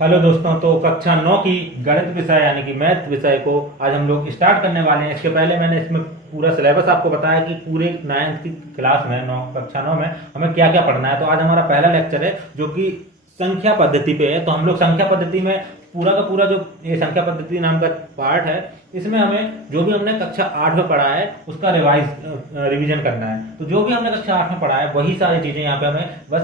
Hello दोस्तों, तो कक्षा 9 की गणित विषय यानी कि मैथ विषय को आज हम लोग स्टार्ट करने वाले हैं। इसके पहले मैंने इसमें पूरा सिलेबस आपको बताया कि पूरे 9th की क्लास में कक्षा 9 में हमें क्या क्या पढ़ना है। तो आज हमारा पहला लेक्चर है जो कि संख्या पद्धति पे है। तो हम लोग संख्या पद्धति में पूरा का पूरा जो ये संख्या पद्धति नाम का पार्ट है, इसमें हमें जो भी हमने कक्षा 8 में पढ़ा है उसका रिवीजन करना है। तो जो भी हमने कक्षा 8 में पढ़ा है वही सारी चीज़ें यहाँ पे हमें बस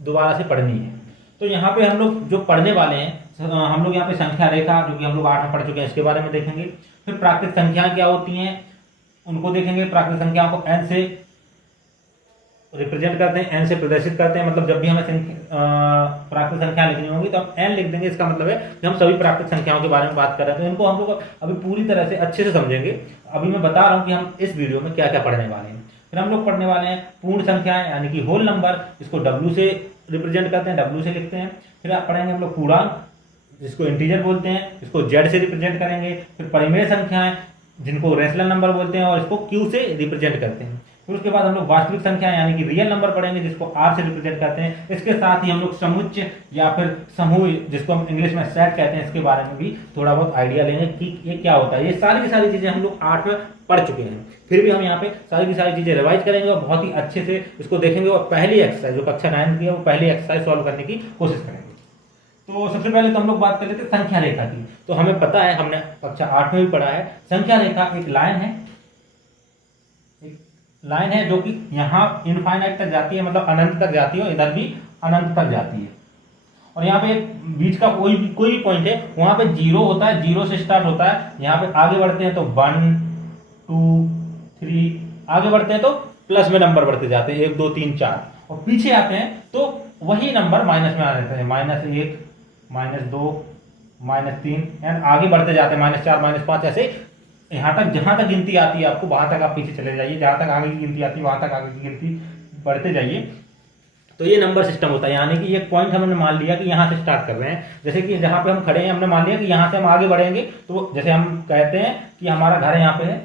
दोबारा से पढ़नी है। तो यहाँ पे हम लोग जो पढ़ने वाले हैं, हम लोग यहाँ पे संख्या रेखा जो कि हम लोग 8 में पढ़ चुके हैं इसके बारे में देखेंगे। फिर प्राकृतिक संख्याएं क्या होती हैं उनको देखेंगे। प्राकृतिक संख्याओं को n से रिप्रेजेंट करते हैं, n से प्रदर्शित करते हैं। मतलब जब भी हमें प्राकृतिक संख्या लिखनी होगी तो हम n लिख देंगे। इसका मतलब है कि हम सभी प्राकृतिक संख्याओं के बारे में बात कर रहे हैं। तो इनको हम लोग अभी पूरी तरह से अच्छे से समझेंगे। अभी मैं बता रहा हूँ कि हम इस वीडियो में क्या क्या पढ़ने वाले हैं। फिर हम लोग पढ़ने वाले हैं पूर्ण संख्याएं यानी कि होल नंबर, इसको W से रिप्रेजेंट करते हैं, W से लिखते हैं। फिर आप पढ़ेंगे हम लोग पूर्णांक जिसको इंटीजर बोलते हैं, इसको Z से रिप्रेजेंट करेंगे। फिर परिमेय संख्याएं जिनको रेशनल नंबर बोलते हैं और इसको Q से रिप्रेजेंट करते हैं। फिर उसके बाद हम लोग वास्तविक संख्याएं यानी कि रियल नंबर पढ़ेंगे जिसको R से रिप्रेजेंट करते हैं। इसके साथ ही हम लोग समुच्चय या फिर समूह जिसको हम इंग्लिश में सेट कहते हैं इसके बारे में भी थोड़ा बहुत आइडिया लेंगे कि ये क्या होता है। ये सारी की सारी चीजें हम लोग 8 में पढ़ चुके हैं। फिर भी हम यहाँ पे सारी की सारी चीजें रिवाइज करेंगे और बहुत ही अच्छे से इसको देखेंगे और पहली एक्सरसाइज जो कक्षा 9 की है वो पहली एक्सरसाइज सॉल्व करने की कोशिश करेंगे। तो सबसे पहले तो हम लोग बात कर लेते हैं संख्या रेखा की। तो हमें पता है, हमने कक्षा 8 में भी पढ़ा है, संख्या रेखा एक लाइन है जो कि यहाँ इनफाइनाइट तक जाती है, मतलब अनंत तक जाती है और इधर भी अनंत तक जाती है। और यहाँ पे बीच का कोई भी पॉइंट है वहां पे जीरो होता है, जीरो से स्टार्ट होता है। यहाँ पे आगे बढ़ते हैं तो 1 2 3, आगे बढ़ते हैं तो प्लस में नंबर बढ़ते जाते हैं 1 2 3 4, और पीछे आते हैं तो वही नंबर माइनस में आ जाते हैं, -1 -2 -3 एंड आगे बढ़ते जाते हैं -4 -5। ऐसे यहाँ तक जहां तक गिनती आती है आपको वहां तक आप पीछे चले जाइए, जहां तक आगे की गिनती आती है वहां तक आगे की गिनती बढ़ते जाइए। तो ये नंबर सिस्टम होता है। यानी कि एक पॉइंट हमने मान लिया कि यहाँ से स्टार्ट कर रहे हैं, जैसे कि जहां पे हम खड़े हैं हमने मान लिया कि यहाँ से हम आगे बढ़ेंगे। तो जैसे हम कहते हैं कि हमारा घर यहाँ पे है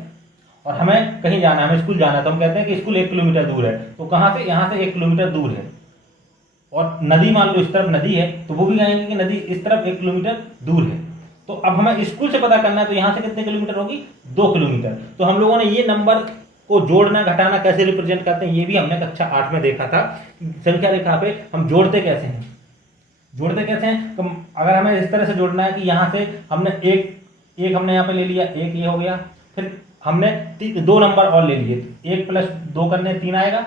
और हमें कहीं जाना है, हमें स्कूल जाना है, तो हम कहते हैं कि स्कूल 1 किलोमीटर दूर है। तो कहाँ से? यहाँ से 1 किलोमीटर दूर है। और नदी मान लो इस तरफ नदी है तो वो भी कहेंगे कि नदी इस तरफ 1 किलोमीटर दूर है। तो अब हमें स्कूल से पता करना है तो यहाँ से कितने किलोमीटर होगी? 2 किलोमीटर। तो हम लोगों ने ये नंबर को जोड़ना घटाना कैसे रिप्रेजेंट करते हैं ये भी हमने कक्षा 8 में देखा था। संख्या रेखा पे हम जोड़ते कैसे हैं, तो अगर हमें इस तरह से जोड़ना है कि यहाँ से हमने एक हमने यहाँ पे ले लिया, एक ये हो गया। फिर हमने 2 नंबर और ले लिए, 1 + 2 करने 3 आएगा।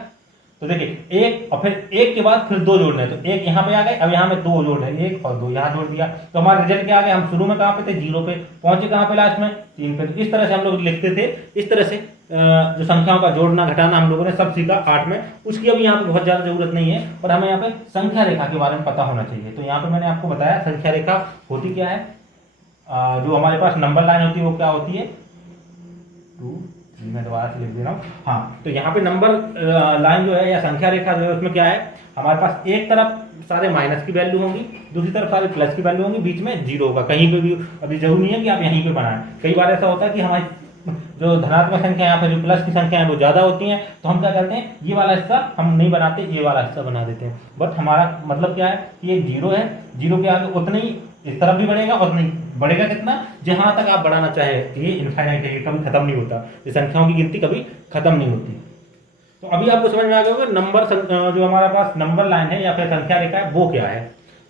तो देखिए 1 और फिर 1 के बाद फिर 2 जोड़ने, तो 1 यहाँ पे आ गए, अब यहाँ में 2 जोड़ने, 1 और 2 यहाँ जोड़ दिया। तो हमारा रिजल्ट क्या आ गया? हम शुरू में कहाँ पे थे? 0 पे, पहुंचे कहाँ पे? लास्ट में 3 पे। इस तरह से हम लोग लिखते थे। इस तरह से जो संख्याओं का जोड़ना घटाना हम लोगों ने सब सीखा 8 में। उसकी अभी यहाँ पे बहुत ज्यादा जरूरत नहीं है, पर हमें यहाँ पे संख्या रेखा के बारे में पता होना चाहिए। तो यहाँ पे मैंने आपको बताया संख्या रेखा होती क्या है। जो हमारे पास नंबर लाइन होती है वो क्या होती है? 2 3, मैं दोबारा से लिख दे रहा हूँ। हाँ, तो यहाँ पे नंबर लाइन जो है या संख्या रेखा जो है उसमें क्या है, हमारे पास एक तरफ सारे माइनस की वैल्यू होंगी, दूसरी तरफ सारे प्लस की वैल्यू होंगी, बीच में 0 होगा। कहीं पे भी अभी जरूरी नहीं है कि आप यहीं पे बनाएं। कई बार ऐसा होता है कि हमारी जो धनात्मक संख्या यहाँ पे जो प्लस की संख्या है वो ज्यादा होती हैं, तो हम क्या करते हैं, ये वाला हिस्सा हम नहीं बनाते, ये वाला हिस्सा बना देते हैं। बट हमारा मतलब क्या है कि ये 0 है, 0 के आगे उतना ही इस तरफ भी बढ़ेगा और नहीं बढ़ेगा कितना? जहां तक आप बढ़ाना चाहे। ये इनफाइनाइट है, कभी खत्म नहीं होता। ये संख्याओं की गिनती कभी खत्म नहीं होती। तो अभी आपको समझ में आ गया होगा नंबर जो हमारे पास नंबर लाइन है या फिर संख्या रेखा है वो क्या है।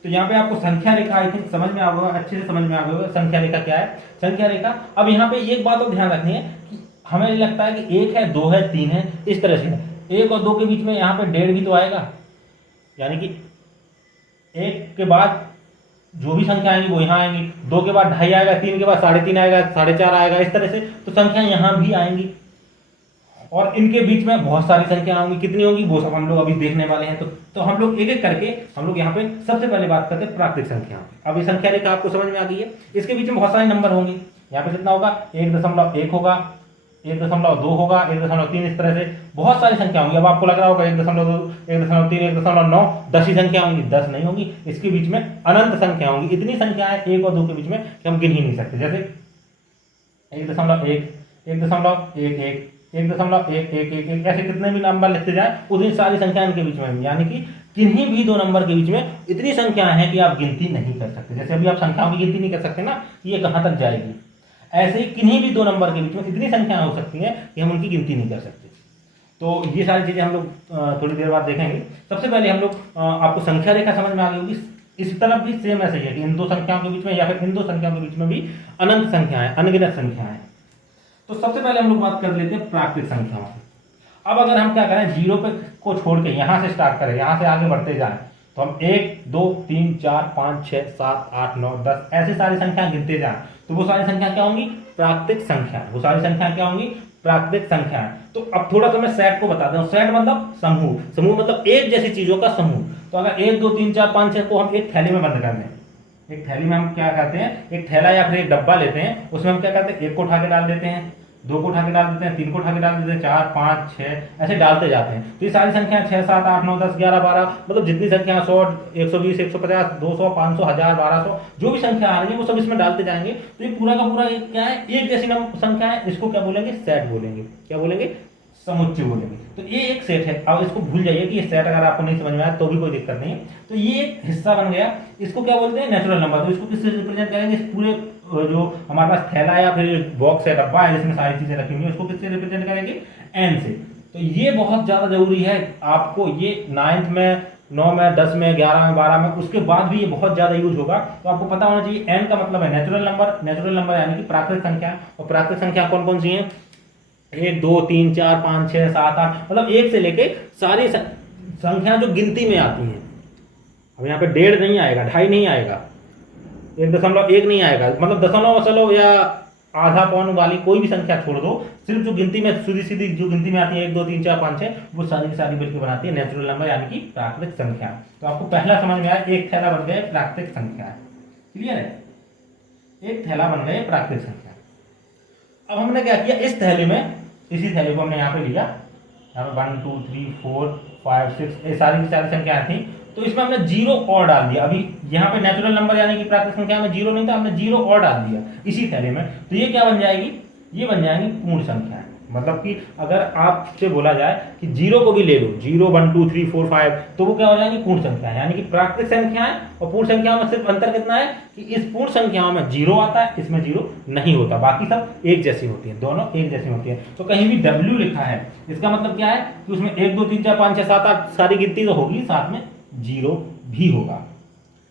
तो यहाँ पे आपको संख्या रेखा आई थिंक समझ में आ गया, अच्छे से समझ में आ गया होगा संख्या रेखा क्या है। संख्या रेखा, अब यहाँ पे एक बात और ध्यान रखनी है कि हमें लगता है कि 1 है 2 है 3 है, इस तरह से है। 1 और 2 के बीच में यहाँ पे 1.5 भी तो आएगा, यानी कि 1 के बाद जो भी संख्या आएंगी वो यहाँ आएंगी, 2 के बाद 2.5 आएगा, 3 के बाद 3.5 आएगा, 4.5 आएगा, इस तरह से तो संख्या यहाँ भी आएंगी। और इनके बीच में बहुत सारी संख्या होंगी, कितनी होंगी वो सब हम लोग अभी देखने वाले हैं। तो हम लोग एक एक करके हम लोग यहाँ पे सबसे पहले बात करते हैं प्राकृतिक संख्या। अब ये संख्या रेखा आपको समझ में आ गई है। इसके बीच में बहुत सारे नंबर होंगे। यहाँ पे कितना होगा? 1.1 होगा, 1.2 होगा, 1.3, इस तरह से बहुत सारी संख्या होंगी। अब आपको लग रहा होगा 1.2 1.3 1.9 10 ही संख्या होंगी, 10 नहीं होंगी। इसके बीच में अनंत संख्या होंगी। इतनी संख्या है 1 और 2 के बीच में कि हम गिन ही नहीं सकते। जैसे 1.1 1.11 1.111 ऐसे कितने भी नंबर लिखते जाए उतनी सारी संख्या इनके बीच में, यानी कि किन्हीं भी दो नंबर के बीच में इतनी संख्याएं हैं कि आप गिनती नहीं कर सकते। जैसे अभी आप संख्याओं की गिनती नहीं कर सकते ना कि ये कहाँ तक जाएगी, ऐसे ही किन्हीं भी दो नंबर के बीच में इतनी संख्याएं हो सकती हैं कि हम उनकी गिनती नहीं कर सकते। तो ये सारी चीज़ें हम लोग थोड़ी देर बाद देखेंगे। सबसे पहले हम लोग आपको संख्या रेखा समझ में आ गई होगी। इस तरफ भी सेम ऐसे ही है कि इन दो संख्याओं के बीच में या फिर इन दो संख्याओं के बीच में भी अनंत संख्याएं, अनगिनत संख्याएं। तो सबसे पहले हम लोग बात कर लेते हैं प्राकृतिक संख्याओं की। अब अगर हम क्या करें, जीरो पे को छोड़ के यहाँ से स्टार्ट करें, यहाँ से आगे बढ़ते जाएं, तो हम 1 2 3 4 5 6 7 8 9 10 ऐसी सारी संख्या गिनते जाएं, तो वो सारी संख्या क्या होंगी, प्राकृतिक संख्या। वो सारी संख्या क्या होंगी, प्राकृतिक संख्या। तो अब थोड़ा सा मैं सेट को बता दूं। सेट मतलब समूह, समूह मतलब एक जैसी चीजों का समूह। तो अगर 1 2 3 4 5 6 को हम एक थैली में बंद कर दें, एक थैली में हम क्या करते हैं, एक थैला या फिर एक डब्बा लेते हैं, उसमें हम क्या करते हैं, 1 को उठा के डाल देते हैं, 2 को उठा के डाल देते हैं, 3 को उठा के डाल देते हैं, 4 5 6 ऐसे डालते जाते हैं। तो ये सारी संख्या 6 7 8 9 10 11 12 मतलब जितनी संख्या 100 120 150 200 500 1000 1200 जो भी संख्या आ रही है वो सब इसमें डालते जाएंगे। तो ये पूरा का पूरा एक क्या है, एक जैसी संख्या है। इसको क्या बोलेंगे, सेट बोलेंगे। क्या बोलेंगे, समुच्चय बोलेंगे। तो ये एक सेट है। अब इसको भूल जाइए कि ये सेट अगर आपको नहीं समझ में आया तो भी कोई दिक्कत नहीं है। तो ये एक हिस्सा बन गया। इसको क्या बोलते हैं, नेचुरल नंबर। तो इसको किससे रिप्रेजेंट करेंगे, इस पूरे जो हमारे पास थैला या फिर बॉक्स है, डब्बा है जिसमें सारी चीजें रखी हुई है, उसको किससे रिप्रेजेंट करेंगे, एन से। तो ये बहुत ज्यादा जरूरी है आपको। ये 9th में, 9 में, 10 में, 11 में, 12 में, उसके बाद भी ये बहुत ज्यादा यूज होगा। तो आपको पता होना चाहिए एन का मतलब है नेचुरल नंबर। नेचुरल नंबर यानी कि प्राकृतिक संख्या। और प्राकृतिक संख्या कौन कौन सी है, 1 2 3 4 5 6 7 8 मतलब 1 से लेके सारी संख्या जो गिनती में आती हैं। अब यहाँ पे 1.5 नहीं आएगा, 2.5 नहीं आएगा, 1.1 नहीं आएगा, मतलब दशमलव या आधा पौन वाली कोई भी संख्या छोड़ दो, सिर्फ जो गिनती में सीधी सीधी जो गिनती में आती है 1 2 3 4 5 6 वो सारी की सारी मिलकर बनाती है नेचुरल नंबर यानी कि प्राकृतिक संख्या। तो आपको पहला समझ में आया, एक थैला बन गया प्राकृतिक संख्या। क्लियर है, एक थैला बन गए प्राकृतिक संख्या। अब हमने क्या किया, इस थैले में, इसी थैले को हमने यहाँ पे लिया, यहाँ पे 1 2 3 4 5 6 ये सारी की सारी संख्याएं थी। तो इसमें हमने 0 और डाल दिया। अभी यहाँ पे नेचुरल नंबर यानी कि प्राकृतिक संख्या में 0 नहीं था, हमने 0 और डाल दिया इसी थैले में। तो ये क्या बन जाएगी, ये बन जाएंगी पूर्ण संख्या। मतलब कि अगर आपसे बोला जाए कि 0 को भी ले लो, 0 1 2 3 4 5, तो वो क्या हो जाएंगी, पूर्ण संख्या। यानी कि प्राकृतिक संख्याएं और पूर्ण संख्याओं में सिर्फ अंतर कितना है कि इस पूर्ण संख्याओं में 0 आता है, इसमें 0 नहीं होता, बाकी सब एक जैसी होती है, दोनों एक जैसी होती है। तो कहीं भी W लिखा है, इसका मतलब क्या है कि उसमें 1 2 3 4 5 6 7 8 सारी गिनती तो होगी, साथ में 0 भी होगा।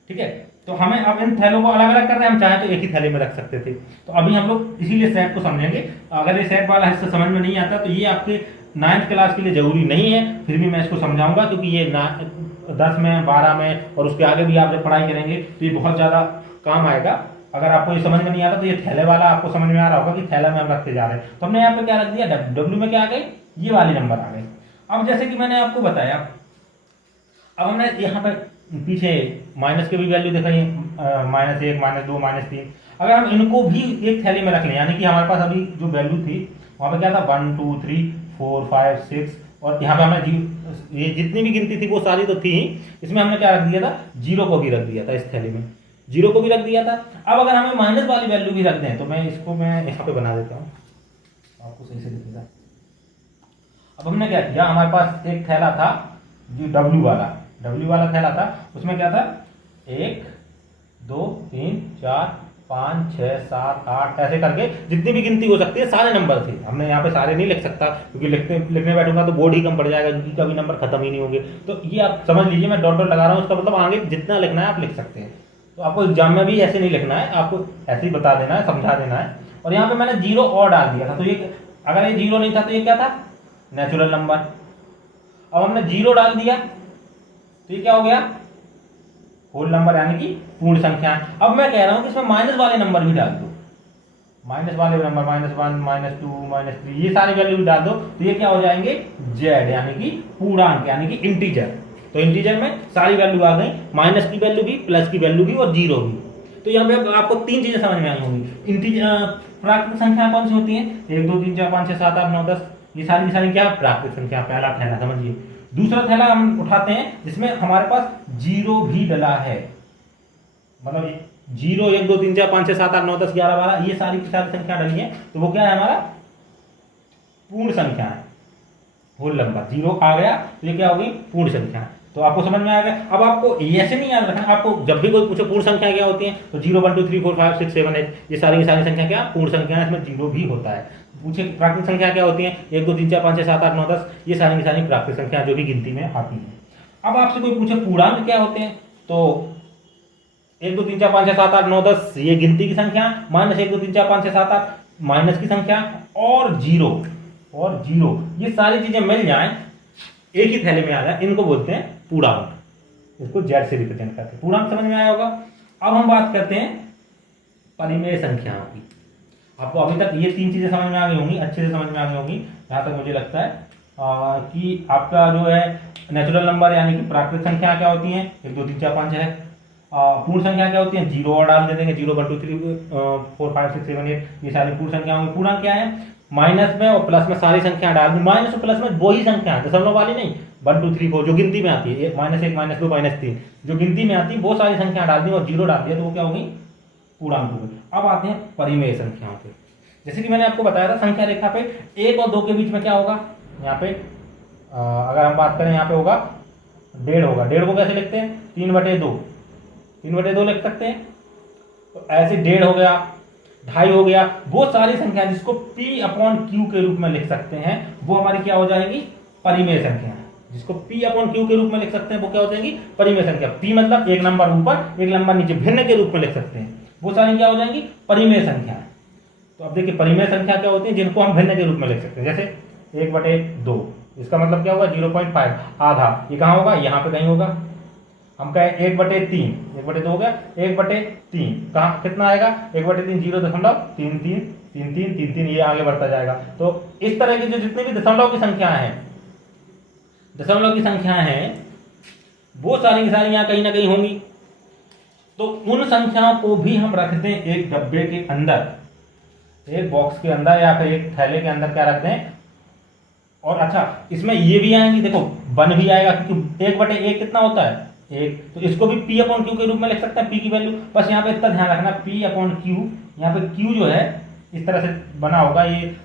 ठीक है, तो हमें अब इन थैलों को अलग अलग कर रहे हैं, हम चाहे तो एक ही थैले में रख सकते थे। तो अभी हम लोग इसीलिए सेट को समझेंगे। अगर ये सेट वाला हिस्सा समझ में नहीं आता तो ये आपके 9th क्लास के लिए जरूरी नहीं है, फिर भी मैं इसको समझाऊंगा क्योंकि ये 10 में 12 में और उसके आगे भी आप जब पढ़ाई करेंगे तो ये बहुत ज्यादा काम आएगा। अगर आपको ये समझ में नहीं आता तो ये थैले वाला आपको समझ में आ रहा होगा कि थैला में हम रखते जा रहे हैं। तो हमने यहाँ पे क्या रख दिया, W में क्या आ गए, ये वाले नंबर आ गए। अब जैसे कि मैंने आपको बताया, अब हमने यहाँ पर पीछे माइनस के भी वैल्यू देखा, -1 -2 -3। अगर हम इनको भी एक थैली में रख लें, यानी कि हमारे पास अभी जो वैल्यू थी वहां पे क्या था, 1 2 3 4 5 6 और यहाँ पे हमने ये जितनी भी गिनती थी वो सारी तो थी ही, इसमें हमने क्या रख दिया था, 0 को भी रख दिया था। इस थैली में 0 को भी रख दिया था। अब अगर हमें माइनस वाली वैल्यू भी रख दें तो मैं इसको यहाँ पे बना देता हूँ, आपको सही से दिखेगा। अब हमने क्या किया, हमारे पास एक थैला था जो W वाला थैला था, उसमें क्या था, 1 2 3 4 5 6 7 8 ऐसे करके जितनी भी गिनती हो सकती है सारे नंबर थे। हमने यहाँ पे सारे नहीं लिख सकता क्योंकि लिखने बैठूंगा तो बोर्ड ही कम पड़ जाएगा, क्योंकि कभी नंबर खत्म ही नहीं होंगे। तो ये आप समझ लीजिए, मैं डॉट डॉट लगा रहा हूँ, उसका मतलब आगे जितना लिखना है आप लिख सकते हैं। तो आपको एग्जाम में भी ऐसे नहीं लिखना है, आपको ऐसे ही बता देना है, समझा देना है। और यहाँ पे मैंने 0 और डाल दिया था, तो ये अगर ये 0 नहीं था तो ये क्या था, नेचुरल नंबर। अब हमने 0 डाल दिया तो ये क्या हो गया, होल नंबर यानी कि पूर्ण संख्या। अब मैं कह रहा हूं कि इसमें माइनस वाले नंबर भी डाल दो, माइनस वाले नंबर -1 -2 -3 ये सारी वैल्यू भी डाल दो, तो ये क्या हो जाएंगे, जेड यानी कि पूर्णांक यानी कि इंटीजर। तो इंटीजर में सारी वैल्यू आ गई, माइनस की वैल्यू भी, प्लस की वैल्यू भी और 0 भी। तो यहाँ पे आपको 3 चीजें समझ में आई होंगी। इंटीजर प्राकृतिक संख्या कौन सी होती है, 1 2 3 4 5 6 7 8 9 10 ये सारी की सारी क्या, प्राकृतिक संख्या। पहला थैला समझिए। दूसरा थैला हम उठाते हैं जिसमें हमारे पास 0 भी डला है, मतलब 0 1 2 3 4 5 6 7 8 9 10 11 12 ये सारी की सारी संख्या डली है, तो वो क्या है, हमारा पूर्ण संख्या है, होल नंबर। 0 आ गया तो ये क्या होगी, पूर्ण संख्या। तो आपको समझ में आ गया। अब आपको ऐसे नहीं याद रखना, आपको जब भी कोई पूछे पूर्ण संख्या क्या होती है तो 0 1 2 3 4 5 6 7 8 ये सारी की सारी संख्या क्या पूर्ण संख्या है, इसमें जीरो भी होता है। पूछे प्राकृतिक संख्या क्या होती है 1 2 3 4 5 6 7 8 9 10 ये सारी की सारी प्राकृतिक संख्या जो भी गिनती में आती है। अब आपसे कोई पूछे पूर्णांक क्या होते हैं तो 1 2 3 4 5 6 7 8 9 10 ये गिनती की संख्या, माइनस 1 2 3 4 5 6 7 8 माइनस की संख्या, और जीरो ये सारी चीजें मिल जाएं एक ही थैले में आ जाए, इनको बोलते हैं पूर्णांक। इसको जेड से रिप्रेजेंट करते हैं। पूर्णांक समझ में आया होगा। अब हम बात करते हैं परिमेय संख्याओं की। आपको अभी तक ये तीन चीजें समझ में आ गई होंगी, अच्छे से समझ में आ गई होंगी जहां तक मुझे लगता है कि आपका जो है नेचुरल नंबर यानी कि प्राकृतिक संख्या क्या होती है 1 2 3 4 5 है। पूर्ण संख्या क्या होती है, जीरो और डाल दे देंगे, 0 1 2 3 4 5 6 7 8 ये सारी पूर्ण संख्या होंगी। पूर्णांक क्या है, माइनस में और प्लस में सारी संख्या डाल दी, माइनस और प्लस में वही संख्या है, दशमलव वाली नहीं, 1 2 3 4 जो गिनती में आती है, -1 -2 -3 जो गिनती में आती है वो सारी संख्या डाल दी और जीरो डाल दिया तो वो क्या होगी पूर्णांक होगी। अब आते हैं परिमेय संख्याओं पे। जैसे कि मैंने आपको बताया था संख्या रेखा पे 1 और 2 के बीच में क्या होगा, यहाँ पे अगर हम बात करें यहाँ पे होगा 1.5 होगा। 1.5 को कैसे लिखते हैं 3/2 3/2 लिख सकते हैं। तो ऐसे 1.5 हो गया, 2.5 हो गया, वो सारी संख्या जिसको P/Q के रूप में लिख सकते हैं वो हमारी क्या हो जाएगी परिमेय संख्या। जिसको P/Q के रूप में लिख सकते हैं वो क्या हो जाएंगी परिमेय संख्या। P मतलब एक नंबर ऊपर एक नंबर नीचे भिन्न के रूप में लिख सकते हैं, वो सारी क्या हो जाएंगी परिमेय संख्या। तो अब देखिए परिमेय संख्या क्या होती है जिनको हम भिन्न के रूप में लिख सकते हैं। जैसे 1/2 इसका मतलब क्या होगा 0.5 आधा, ये कहाँ होगा यहाँ पे कहीं होगा। हम कहें 1/3 1/2 हो गया 1/3 कहाँ कितना आएगा 1/3 0.3333 ये आगे बढ़ता जाएगा। तो इस तरह की जो जितनी भी दशमलव की संख्याएं हैं वो सारी की सारी यहाँ कहीं ना कहीं होंगी। तो उन संख्याओं को भी हम रखते हैं एक डब्बे के अंदर, एक बॉक्स के अंदर या फिर एक थैले के अंदर क्या रखते हैं। और अच्छा इसमें ये भी आएंगी, देखो 1 भी आएगा क्योंकि 1/1 कितना होता है 1, तो इसको भी P/Q के रूप में लिख सकते हैं। P की वैल्यू बस यहाँ पे इतना ध्यान रखना P/Q, यहाँ पे Q जो है इस तरह से बना होगा, ये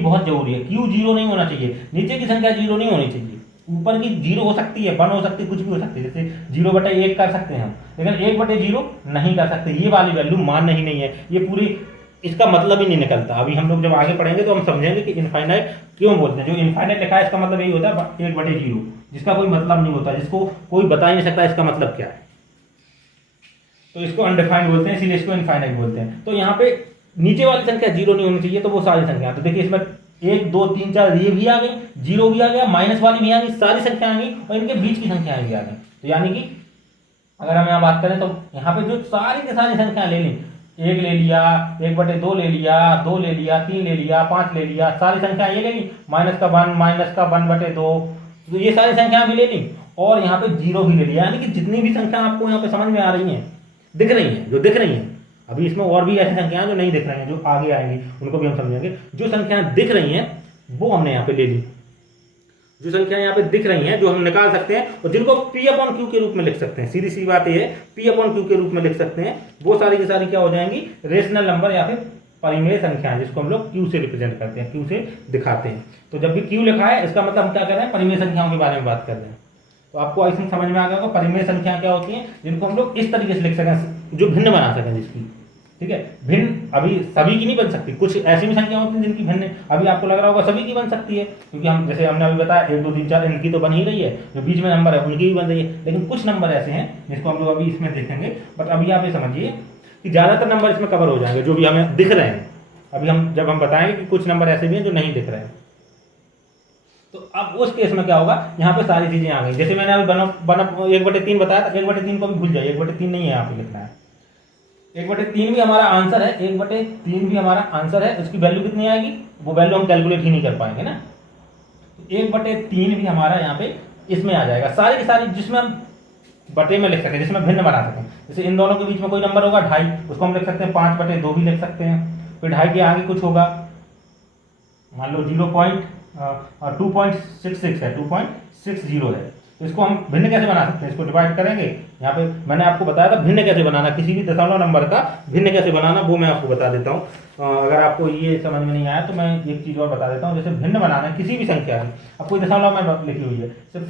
बहुत जरूरी है। Q 0 नहीं होना चाहिए, नीचे की संख्या 0 नहीं होनी चाहिए, ऊपर की 0 हो सकती है 1 हो सकती है कुछ भी हो सकती है। जैसे 0/1 कर सकते हैं हम, लेकिन 1/0 नहीं कर सकते, ये वाली वैल्यू मान ही नहीं है, ये पूरी इसका मतलब ही नहीं निकलता। अभी हम लोग जब आगे पढ़ेंगे तो हम समझेंगे कि इनफाइनाइट क्यों बोलते हैं। जो इनफाइनाइट लिखा है इसका मतलब यही होता है 1/0 जिसका कोई मतलब नहीं होता, जिसको कोई बता ही नहीं सकता इसका मतलब क्या है, तो इसको अनडिफाइंड बोलते हैं, इसीलिए इसको इनफाइनाइट बोलते हैं। तो यहाँ पे नीचे वाली संख्या 0 नहीं होनी चाहिए, तो वो सारी संख्या, तो देखिए इसमें 1 2 3 4 ये भी आ गई, 0 भी आ गया, माइनस वाली भी आ गई, सारी संख्या आ गई और इनके बीच की संख्याएं भी आ गई। तो यानी कि अगर हम यहाँ बात करें तो यहाँ पे जो सारी की सारी संख्या ले ली, 1 ले लिया, 1/2 ले लिया, 2 ले लिया, 3 ले लिया, 5 ले लिया, सारी संख्या ये ले ली, -1 -1/2 तो ये सारी संख्या भी ले ली और यहाँ पे 0 भी ले लिया। यानी कि जितनी भी संख्या आपको यहाँ पे समझ में आ रही हैं दिख रही हैं, जो दिख रही हैं, अभी इसमें और भी ऐसी संख्याएं जो नहीं दिख रही हैं जो आगे आएंगी उनको भी हम समझेंगे। जो संख्याएं दिख रही हैं वो हमने यहाँ पे ले ली, जो संख्या यहाँ पे दिख रही हैं जो हम निकाल सकते हैं और जिनको P/Q के रूप में लिख सकते हैं, सीधी सी बात ये है P/Q के रूप में लिख सकते हैं, वो सारी की सारी क्या हो जाएंगी रेशनल नंबर या फिर परिमेय संख्याएं, जिसको हम लोग Q से रिप्रेजेंट करते हैं, Q से दिखाते हैं। तो जब भी Q लिखा है इसका मतलब हम क्या कर रहे हैं परिमेय संख्याओं के बारे में बात कर रहे हैं। तो आपको ऐसे समझ में आ गया होगा परिमेय संख्या क्या होती है जिनको हम लोग इस तरीके से लिख सकें जो भिन्न बना सकें जिसकी, ठीक है। भिन्न अभी सभी की नहीं बन सकती, कुछ ऐसी भी संख्या होती है जिनकी भिन्न अभी आपको लग रहा होगा सभी की बन सकती है, क्योंकि हम जैसे हमने अभी बताया 1 2 3 4 इनकी तो बन ही रही है, जो बीच में नंबर है उनकी भी बन रही है, लेकिन कुछ नंबर ऐसे हैं जिसको हम लोग अभी इसमें देखेंगे। बट अभी आप ये समझिए कि ज्यादातर नंबर इसमें कवर हो जाएंगे जो भी हमें दिख रहे हैं। अभी हम जब हम बताएंगे कि कुछ नंबर ऐसे भी हैं जो नहीं दिख रहे हैं, तो अब उस केस में क्या होगा यहाँ पे सारी चीजें आ गई। जैसे मैंने अभी 1/3 बताया था, 1/3 को भी भूल जाइए, 1/3 नहीं है यहाँ पे लिखना है, 1/3 भी हमारा आंसर है, 1/3 भी हमारा आंसर है। उसकी वैल्यू कितनी आएगी वो वैल्यू हम कैलकुलेट ही नहीं कर पाएंगे ना। 1/3 भी हमारा यहाँ पे इसमें आ जाएगा, सारी की सारी जिसमें हम बटे में लिख सकते हैं, जिसमें भिन्न बना सकें। जैसे इन दोनों के बीच में कोई नंबर होगा 2.5, उसको हम लिख सकते हैं 5/2 भी लिख सकते हैं। फिर 2.5 के आगे कुछ होगा, मान लो 2.66 है, 2.60 है, तो इसको हम भिन्न कैसे बना सकते हैं, इसको डिवाइड करेंगे। यहाँ पे मैंने आपको बताया था भिन्न कैसे बनाना, किसी भी दशमलव नंबर का भिन्न कैसे बनाना वो मैं आपको बता देता हूँ। अगर आपको ये समझ में नहीं आया तो मैं एक चीज़ और बता देता हूँ। जैसे भिन्न बनाना किसी भी संख्या की, अब कोई दशमलव में लिखी हुई है, जैसे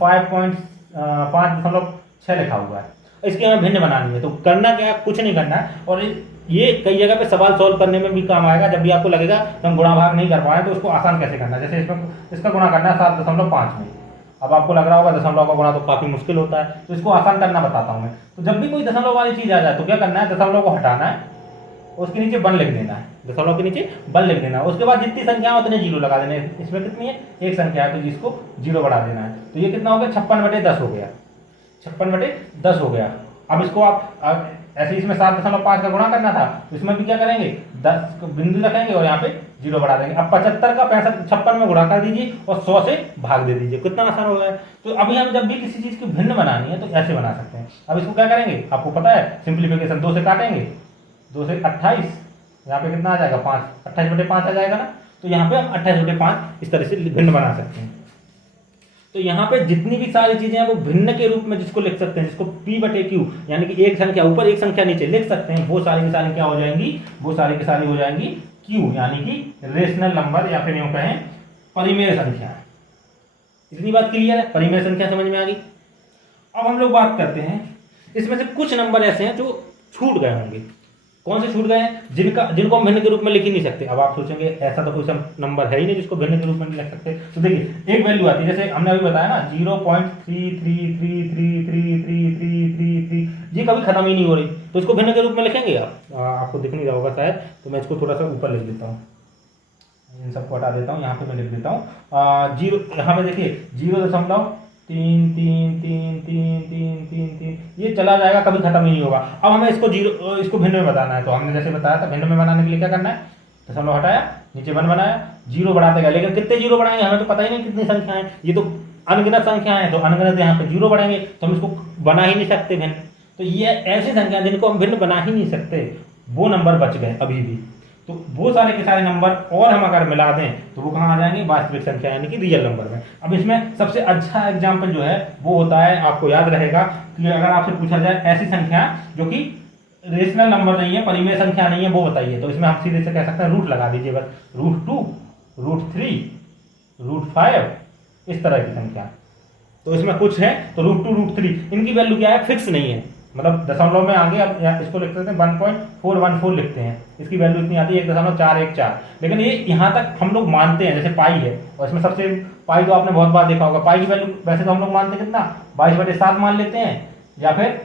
5.6 लिखा हुआ है, इसकी हमें भिन्न बनानी है। तो करना क्या है, कुछ नहीं करना है, और ये कई जगह पे सवाल सॉल्व करने में भी काम आएगा। जब भी आपको लगेगा तो हम गुणा भाग नहीं कर पाए तो उसको आसान कैसे करना है। जैसे इसमें इसका गुणा करना है 7.5 में, अब आपको लग रहा होगा दशमलव का गुणा तो काफी मुश्किल होता है, तो इसको आसान करना बताता हूं मैं। तो जब भी कोई दशमलव वाली चीज आ जाए तो क्या करना है, दशमलव को हटाना है, उसके नीचे 1 लिख देना है, दशमलव के नीचे 1 लिख देना है। उसके बाद जितनी संख्या है उतने जीरो लगा देने। इसमें कितनी है, एक संख्या है तो जिसको जीरो बढ़ा देना है। तो ये कितना हो गया, 56/10 हो गया, 56/10 हो गया। अब इसको आप ऐसे इसमें 7.5 का गुणा करना था, तो इसमें भी क्या करेंगे, 10 बिंदु रखेंगे और यहाँ पे जीरो बढ़ा देंगे। अब 75 का 56 में गुणा कर दीजिए और 100 से भाग दे दीजिए, कितना आसान हो गया। तो अभी हम जब भी किसी चीज की भिन्न बनानी है तो ऐसे बना सकते हैं। अब इसको क्या करेंगे, आपको पता है सिंप्लीफिकेशन, 2 से काटेंगे, 2 से 28, यहाँ पे कितना आ जाएगा 5, 28/5 आ जाएगा ना। तो यहाँ पे हम 28/5 इस तरह से भिन्न बना सकते हैं। तो यहाँ पे जितनी भी सारी चीजें हैं वो भिन्न के रूप में जिसको लिख सकते हैं, जिसको P/Q यानी कि एक संख्या ऊपर एक संख्या नीचे लिख सकते हैं, वो सारी की सारी क्या हो जाएंगी, वो सारी की सारी हो जाएंगी Q, यानी कि रेशनल नंबर, या फिर यूं कहें परिमेय संख्या। इतनी बात क्लियर है, परिमेय संख्या समझ में आ गई। अब हम लोग बात करते हैं, इसमें से कुछ नंबर ऐसे हैं जो छूट गए होंगे। कौन से छूट गए हैं, जिनको हम भिन्न के रूप में लिख ही नहीं सकते। अब आप सोचेंगे ऐसा तो कोई नंबर है ही नहीं जिसको भिन्न के रूप में नहीं लिख सकते। तो देखिए एक वैल्यू आती है, जैसे हमने अभी बताया ना 0.33333333, ये कभी खत्म ही नहीं हो रही, तो इसको भिन्न के रूप में लिखेंगे आप। आपको दिख नहीं रहा होगा शायद, तो मैं इसको थोड़ा सा ऊपर लिख देता हूँ, इन सबको हटा देता हूँ, यहाँ पे मैं लिख देता हूँ 0। यहाँ पे देखिए 0.333333, ये चला जाएगा, कभी खत्म ही नहीं होगा। अब हमें इसको भिन्न में बताना है, तो हमने जैसे बताया था भिन्न में बनाने के लिए क्या करना है, दशमलव हटाया, नीचे 1 बनाया, जीरो बढ़ाते गए। लेकिन कितने जीरो बढ़ाएंगे हमें तो पता ही नहीं कितनी संख्या है, ये तो अनगिनत संख्या है, तो अनगिनत यहाँ पे जीरो बढ़ाएंगे तो हम इसको बना ही नहीं सकते भिन्न। तो ये ऐसी संख्या जिनको हम भिन्न बना ही नहीं सकते, वो नंबर बच गए अभी भी। तो वो सारे के सारे नंबर और हम अगर मिला दें तो वो कहाँ आ जाएंगे, वास्तविक संख्या यानी कि रियल नंबर में। अब इसमें सबसे अच्छा एग्जाम्पल जो है वो होता है, आपको याद रहेगा कि अगर आपसे पूछा जाए ऐसी संख्या जो कि रेशनल नंबर नहीं है, परिमेय संख्या नहीं है, वो बताइए। तो इसमें हम सीधे से कह सकते हैं रूट लगा दीजिए बस, √2, √3, √5, इस तरह की संख्या। तो इसमें कुछ है तो √2, √3, इनकी वैल्यू क्या है, फिक्स नहीं है, मतलब दशमलव में आगे अब इसको लिख सकते हैं 1.414 लिखते हैं, इसकी वैल्यू इतनी आती है 1.414। लेकिन ये यहाँ तक हम लोग मानते हैं, जैसे पाई है, और इसमें सबसे पाई तो आपने बहुत बार देखा होगा, पाई की वैल्यू वैसे तो हम लोग मानते हैं कितना, 22/7 मान लेते हैं, या फिर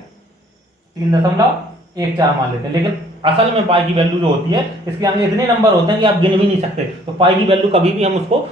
3.14 मान लेते हैं। लेकिन असल में पाई की वैल्यू जो होती है, इसके आगे इतने नंबर होते हैं कि आप गिन भी नहीं सकते। तो पाई की वैल्यू कभी भी हम उसको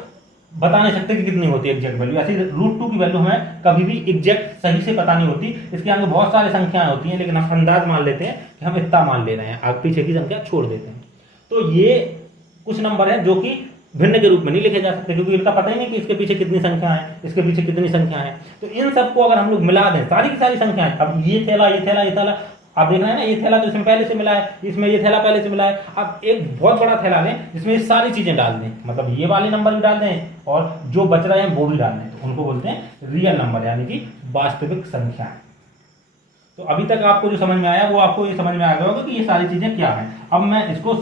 बता नहीं सकते कि कितनी होती है एग्जैक्ट वैल्यू। ऐसे √2 की वैल्यू हमें कभी भी एग्जैक्ट सही से पता नहीं होती, इसके आगे बहुत सारी संख्याएं होती हैं, लेकिन हम अंदाज मान लेते हैं कि हम इतना मान ले रहे हैं, आगे पीछे की संख्या छोड़ देते हैं। तो ये कुछ नंबर हैं जो कि भिन्न के रूप में नहीं लिखे जा सकते, क्योंकि इनका पता ही नहीं कि इसके पीछे कितनी संख्या है, इसके पीछे कितनी संख्या है। तो इन सबको अगर हम लोग मिला दें, सारी की सारी संख्याएं, अब ये थैला, ये थैला, ये थैला, आप देख रहे हैं ना, ये थैला तो इसमें पहले से मिला है, इसमें ये थैला पहले से मिला है। अब एक बहुत बड़ा थैला लें जिसमें ये सारी चीजें डाल दें, मतलब ये वाले नंबर भी डाल दें और जो बच रहे हैं वो भी डाल दें, तो उनको बोलते हैं रियल नंबर यानी कि वास्तविक संख्या। तो अभी तक आपको जो समझ में आया वो आपको ये समझ में आ गया होगा कि ये सारी चीजें क्या है। अब मैं इसको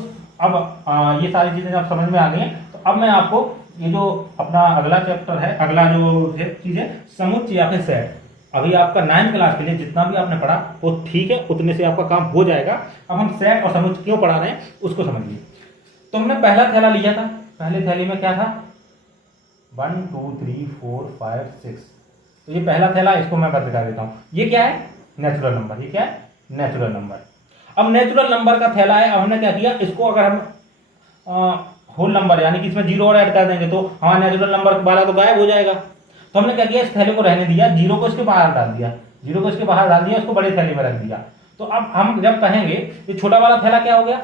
ये सारी चीजें जब समझ में आ गई तो अब मैं आपको ये जो अपना अगला चैप्टर है, अगला जो चीज है समुच्चय या फिर सेट, अभी आपका 9th क्लास के लिए जितना भी आपने पढ़ा वो ठीक है, उतने से आपका काम हो जाएगा। अब हम सेट और समुच्चय क्यों पढ़ा रहे हैं उसको समझिए। तो हमने पहला थैला लिया था, पहले थैले में क्या था 1 2 3 4 5 6, तो ये पहला थैला, इसको मैं बंद कर देता हूं। ये क्या है, नेचुरल नंबर। ये क्या है, नेचुरल नंबर। अब नेचुरल नंबर का थैला है, अब हमने क्या किया, इसको अगर हम होल नंबर यानी कि इसमें जीरो और ऐड कर देंगे तो हमारा नेचुरल नंबर वाला तो गायब हो जाएगा। तो हमने क्या किया, इस थैले को रहने दिया, जीरो को इसके बाहर डाल दिया, जीरो को इसके बाहर डाल दिया, उसको बड़े थैले में रख दिया। तो अब हम जब कहेंगे ये छोटा वाला थैला क्या हो गया,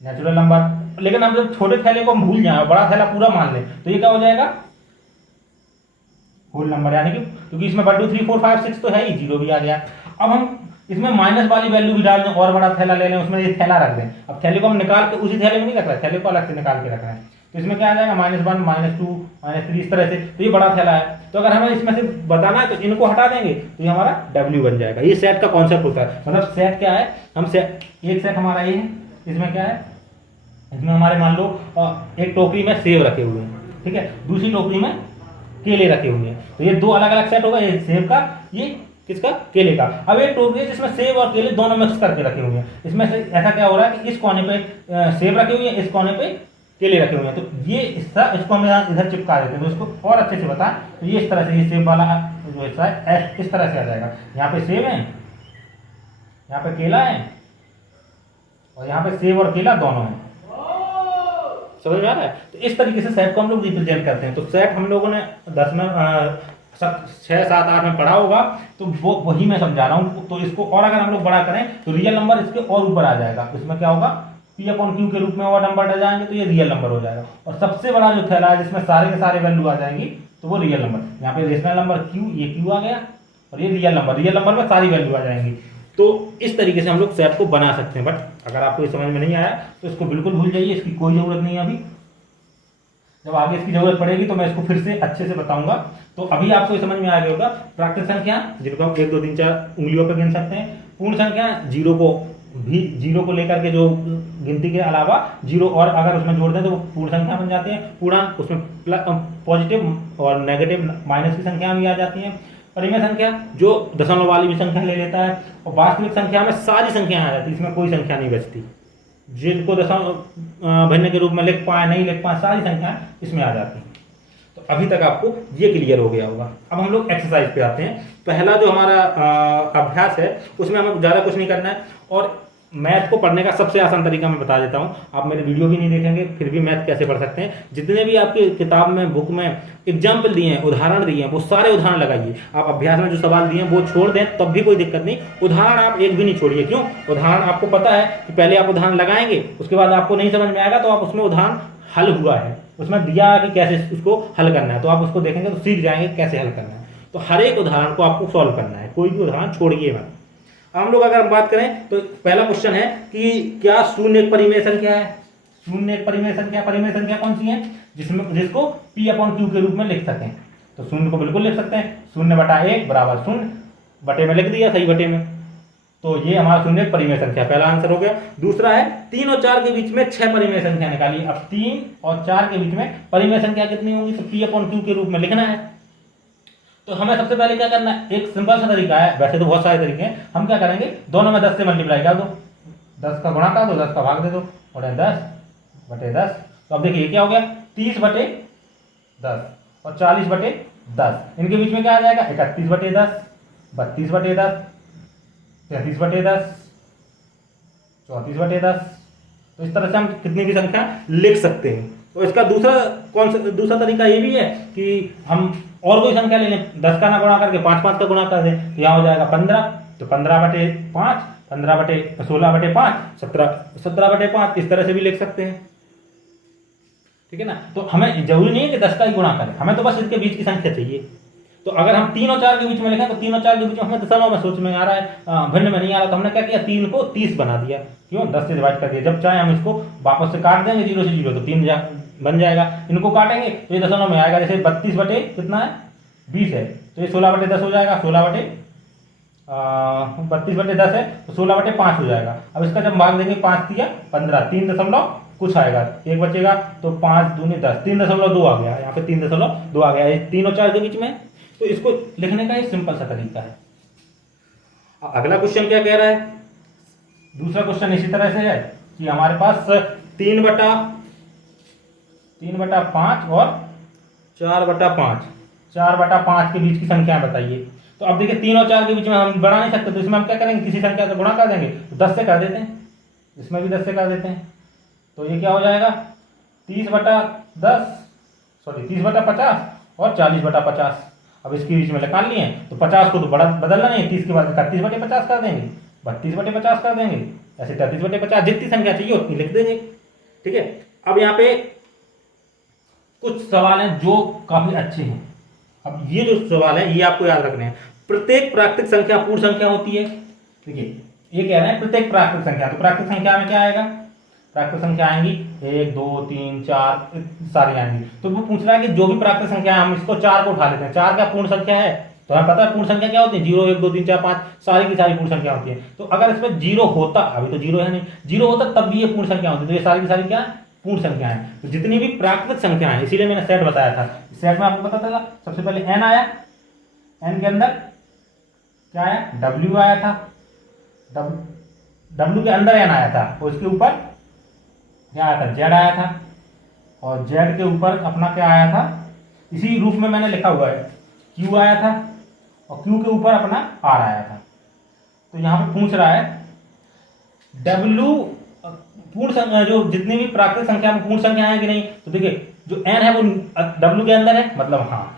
नेचुरल नंबर। लेकिन हम जब छोटे थैले को हम भूल जाए, बड़ा थैला पूरा मान लें, तो ये क्या हो जाएगा, होल नंबर, यानी कि क्योंकि इसमें 1 2 3 4 5 6 तो है ही, जीरो भी आ गया। अब हम इसमें माइनस वाली वैल्यू भी डाल दें और बड़ा थैला ले लें, उसमें ये थैला रख दें। अब थैले को हम निकाल के उसी थैले में नहीं रख रहे, थैले को अलग से निकाल के रख रहे हैं, तो इसमें क्या आ जाएगा -1 -2 -3, इस तरह से। तो ये बड़ा थैला है, तो अगर हमें इसमें से बताना है तो इनको हटा देंगे तो ये हमारा W बन जाएगा। ये सेट का कॉन्सेप्ट होता है। मतलब सेट क्या है, हम सेट, एक सेट हमारा ये है, इसमें क्या है, इसमें हमारे मान लो एक टोकरी में सेब रखे हुए हैं, ठीक है, दूसरी टोकरी में केले रखे हुए हैं। तो ये दो अलग अलग सेट होगा, ये सेब का, ये किसका, केले का। अब एक टोकरी जिसमें सेब और केले दोनों मिक्स करके रखे हुए हैं। इसमें से ऐसा क्या हो रहा है कि इस कोने पे सेब रखे हुए हैं, इस कोने पे केले रखे हुए हैं। तो ये हिस्सा इसको हम इधर चिपका देते हैं। तो इसको और अच्छे से बताएं तो ये इस तरह से, ये सेब वाला जो हिस्सा है इस तरह से आ जाएगा। यहाँ पे सेब है, यहाँ पे केला है, और यहाँ पे सेब और केला दोनों है। समझ में आ रहा है? तो इस तरीके से सेट को हम लोग रिप्रेजेंट करते हैं। तो सेट हम लोगों ने 10 में 6, 7, 8 में पढ़ा होगा, तो वो वही मैं समझा रहा हूँ। तो इसको और अगर हम लोग बड़ा करें तो रियल नंबर इसके और ऊपर आ जाएगा। इसमें क्या होगा, P/Q के रूप में और नंबर डल जाएंगे तो ये रियल नंबर हो जाएगा। और सबसे बड़ा जो थैला है जिसमें सारे के सारे वैल्यू आ जाएंगी तो वो रियल नंबर। यहाँ पे रेशनल नंबर Q, ये Q आ गया, और ये रियल नंबर में सारी वैल्यू आ जाएंगी। तो इस तरीके से हम लोग सेट को बना सकते हैं। बट अगर आपको ये समझ में नहीं आया तो इसको बिल्कुल भूल जाइए, इसकी कोई ज़रूरत नहीं है अभी। जब आगे इसकी जरूरत पड़ेगी तो मैं इसको फिर से अच्छे से बताऊंगा। तो अभी आपको ये समझ में आ गया होगा प्राकृत संख्या जिनको हम 1, 2, 3, 4 उंगलियों पर गिन सकते हैं। पूर्ण संख्या जीरो को लेकर के जो गिनती के अलावा जीरो और अगर उसमें जोड़ दें तो वो पूर्ण संख्या बन जाती है। पूर्णांक उसमें पॉजिटिव और नेगेटिव माइनस की संख्या भी आ जाती है। परिमेय संख्या जो दशमलव वाली भी संख्या ले लेता है, और वास्तविक संख्या में सारी संख्याएं आ जाती है, इसमें कोई संख्या नहीं बचती। जिनको दशमलव भिन्न के रूप में लिख पाए नहीं लिख पाए, सारी संख्याएं इसमें आ जाती हैं। तो अभी तक आपको ये क्लियर हो गया होगा। अब हम लोग एक्सरसाइज पे आते हैं। पहला जो हमारा अभ्यास है उसमें हमें ज़्यादा कुछ नहीं करना है, और मैथ को पढ़ने का सबसे आसान तरीका मैं बता देता हूँ। आप मेरे वीडियो भी नहीं देखेंगे फिर भी मैथ कैसे पढ़ सकते हैं। जितने भी आपकी किताब में, बुक में एग्जाम्पल दिए हैं, उदाहरण दिए हैं, वो सारे उदाहरण लगाइए। आप अभ्यास में जो सवाल दिए हैं वो छोड़ दें तब भी कोई दिक्कत नहीं, उदाहरण आप एक भी नहीं छोड़िए। क्यों? उदाहरण आपको पता है कि पहले आप उदाहरण लगाएंगे, उसके बाद आपको नहीं समझ में आएगा तो आप उसमें उदाहरण हल हुआ है, उसमें दिया कि कैसे उसको हल करना है, तो आप उसको देखेंगे तो सीख जाएंगे कैसे हल करना है। तो हर एक उदाहरण को आपको सॉल्व करना है, कोई भी उदाहरण छोड़िए मत। हम लोग अगर बात करें तो पहला क्वेश्चन है कि क्या शून्य एक परिमेय संख्या है? शून्य एक परिमेय संख्या कौन सी है जिसको P/Q के रूप में लिख सकें? तो शून्य को बिल्कुल लिख सकते हैं, 0/1 बराबर 0, बटे में लिख दिया, सही बटे में। तो ये हमारा शून्य एक परिमेय संख्या, पहला आंसर हो गया। दूसरा है 3 और 4 के बीच में 6 परिमेय संख्या निकालिए। अब 3 और 4 के बीच में परिमेय संख्या कितनी होंगी? तो P/Q के रूप में लिखना है। तो हमें सबसे पहले क्या करना है, एक सिंपल सा तरीका है, वैसे तो बहुत सारे तरीके हैं। हम क्या करेंगे, दोनों में 10 से मल्टीप्लाई कर दो, 10 का गुणा कर दो, 10 का भाग दे दो, और 10/10। तो अब देखिए क्या हो गया, 30/10 और 40/10। इनके बीच में क्या आ जाएगा, 31/10, 32/10, 33/10, 34/10। तो इस तरह से हम कितनी भी संख्या लिख सकते हैं। तो इसका दूसरा तरीका ये भी है कि हम और कोई संख्या ले लें, 10 का ना गुणा करके 5 का गुणा कर दें, तो यहाँ हो जाएगा 15। तो 15/5, 16/5, 17/5, इस तरह से भी लिख सकते हैं। ठीक है ना? तो हमें जरूरी नहीं है कि 10 का ही गुणा करें, हमें तो बस इसके बीच की संख्या चाहिए। तो अगर हम 3 और 4 के बीच में लिखें तो 3 और 4 के बीच में हमें दशमलव में सोच में आ रहा है, भिन्न में नहीं आ रहा, तो हमने क्या किया, 3 को 30 बना दिया। क्यों? 10 से डिवाइड कर दिया। जब चाहे हम इसको वापस से काट देंगे 0 से 0, तो 3 बन जाएगा। इनको काटेंगे तो ये दशमलव में आएगा। जैसे 32 बटे कितना है, 20 है, तो ये 16/10 हो जाएगा। 32/10 है तो 16/5 हो जाएगा। अब इसका जब भाग देंगे, 5 दिया 15, 3 दशमलव कुछ आएगा, एक बचेगा, तो 5 दूनी 10, 3.2 आ गया। यहाँ पे 3.2 आ गया, ये 3 और 4 के बीच में। तो इसको लिखने का एक सिंपल सा तरीका है। अगला क्वेश्चन क्या कह रहा है, दूसरा क्वेश्चन इसी तरह से है कि हमारे पास 3/5 और 4/5, 4/5 के बीच की संख्या बताइए। तो अब देखिए 3 और 4 के बीच में हम बढ़ा नहीं सकते, तो इसमें हम क्या करेंगे, किसी संख्या से गुणा कर देंगे, तो 10 से कर देते हैं, इसमें भी 10 से कर देते हैं। तो ये क्या हो जाएगा, 30/50 और 40/50। अब इसके बीच में निकाल लिए, तो 50 को तो बड़ा बदलना नहीं है, 30 के बाद 31/50 कर देंगे, 32/50 कर देंगे, ऐसे 33/50, जितनी संख्या चाहिए उतनी लिख देंगे। ठीक है? अब यहाँ पे कुछ सवाल हैं जो काफी अच्छे हैं। अब ये जो सवाल है ये आपको याद रखने हैं। प्रत्येक प्राकृतिक संख्या पूर्ण संख्या होती है। देखिए ये कह रहे हैं प्रत्येक प्राकृतिक संख्या, तो प्राकृतिक संख्या में क्या आएगा, प्राकृतिक संख्या आएंगी 1, 2, 3, 4 सारी आएंगी। तो वो पूछ रहा है कि जो भी प्राकृतिक संख्या है, हम इसको 4 को उठा लेते हैं। 4 क्या पूर्ण संख्या है? तो हमें पता है पूर्ण संख्या क्या होती है, 0, 1, 2, 3, 4, 5 सारी की सारी पूर्ण संख्या होती है। तो अगर इसमें 0 होता, अभी तो 0 है नहीं, 0 होता तब भी ये पूर्ण संख्या होती है। तो ये सारी की सारी क्या पूर्ण संख्या है। तो जितनी भी प्राकृतिक संख्या है, इसीलिए मैंने सेट बताया था, सेट में आपको पता था सबसे पहले n आया, n के अंदर क्या आया, w आया था, w के अंदर n आया था, और उसके ऊपर क्या आया था, z आया था, और z के ऊपर अपना क्या आया था, इसी रूप में मैंने लिखा हुआ है, q आया था, और q के ऊपर अपना r आया था। तो यहाँ पे पूछ रहा है w पूर्ण संख्या, जो जितनी भी प्राकृतिक संख्या में पूर्ण संख्या है कि नहीं, तो देखिए जो n है वो w के अंदर है, मतलब हाँ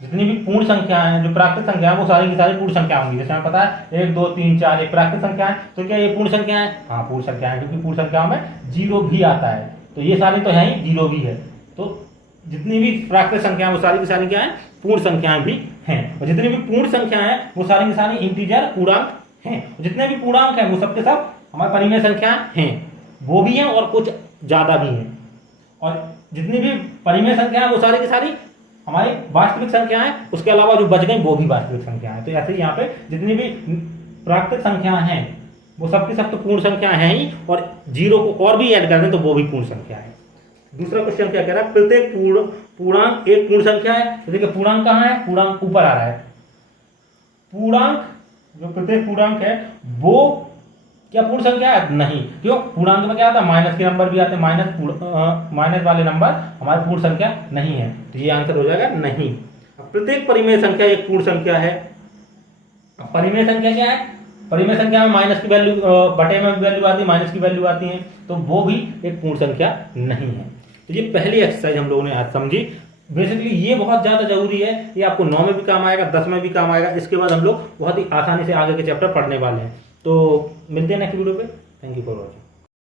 जितनी भी पूर्ण संख्या है, जो प्राकृतिक संख्या है वो सारी की सारी पूर्ण संख्या होंगी। जैसे हमें पता है 1 2 3 4 ये प्राकृतिक संख्या है, तो क्या ये पूर्ण संख्या है, हाँ पूर्ण संख्या है, क्योंकि पूर्ण संख्याओं में जीरो भी आता है, तो ये सारी तो है ही, जीरो भी है। तो जितनी भी प्राकृतिक संख्या है वो सारी की सारी क्या है, पूर्ण संख्याएं भी हैं, और जितनी भी पूर्ण संख्या है वो सारी की सारी इंटीजर पूर्णांक हैं, जितने भी पूर्णांक हैं वो सबके सब हमारे परिमेय संख्या हैं, वो भी हैं और कुछ ज्यादा भी हैं, और जितनी भी परिमेय संख्या है वो सारी की सारी हमारी वास्तविक संख्या है, उसके अलावा जो बच गई वो भी वास्तविक संख्या है। तो ऐसे ही यहाँ पे जितनी भी प्राकृतिक संख्या हैं वो सबकी सब तो पूर्ण संख्या है ही, और जीरो को और भी ऐड कर दें तो वो भी पूर्ण संख्या है। दूसरा क्वेश्चन क्या कह रहा है, प्रत्येक पूर्णांक एक पूर्ण संख्या है। तो देखिए पूर्णांक कहाँ है, पूर्णांक ऊपर आ रहा है, पूर्णांक जो प्रत्येक पूर्णांक है वो क्या पूर्ण संख्या है, नहीं, क्यों, पूर्णांक में क्या आता है, माइनस के नंबर भी आते हैं, माइनस वाले नंबर हमारी पूर्ण संख्या नहीं है, तो ये आंसर हो जाएगा नहीं। अब प्रत्येक परिमेय संख्या एक पूर्ण संख्या है। अब परिमेय संख्या क्या है, परिमेय संख्या में माइनस की वैल्यू बटे में वैल्यू आती है, माइनस की वैल्यू आती है, तो वो भी एक पूर्ण संख्या नहीं है। तो ये पहली एक्सरसाइज हम लोगों ने आज समझी। बेसिकली ये बहुत ज्यादा जरूरी है, ये आपको 9 में भी काम आएगा, 10 में भी काम आएगा। इसके बाद हम लोग बहुत ही आसानी से आगे के चैप्टर पढ़ने वाले हैं। तो मिलते हैं नेक्स्ट वीडियो पे। Thank you for watching.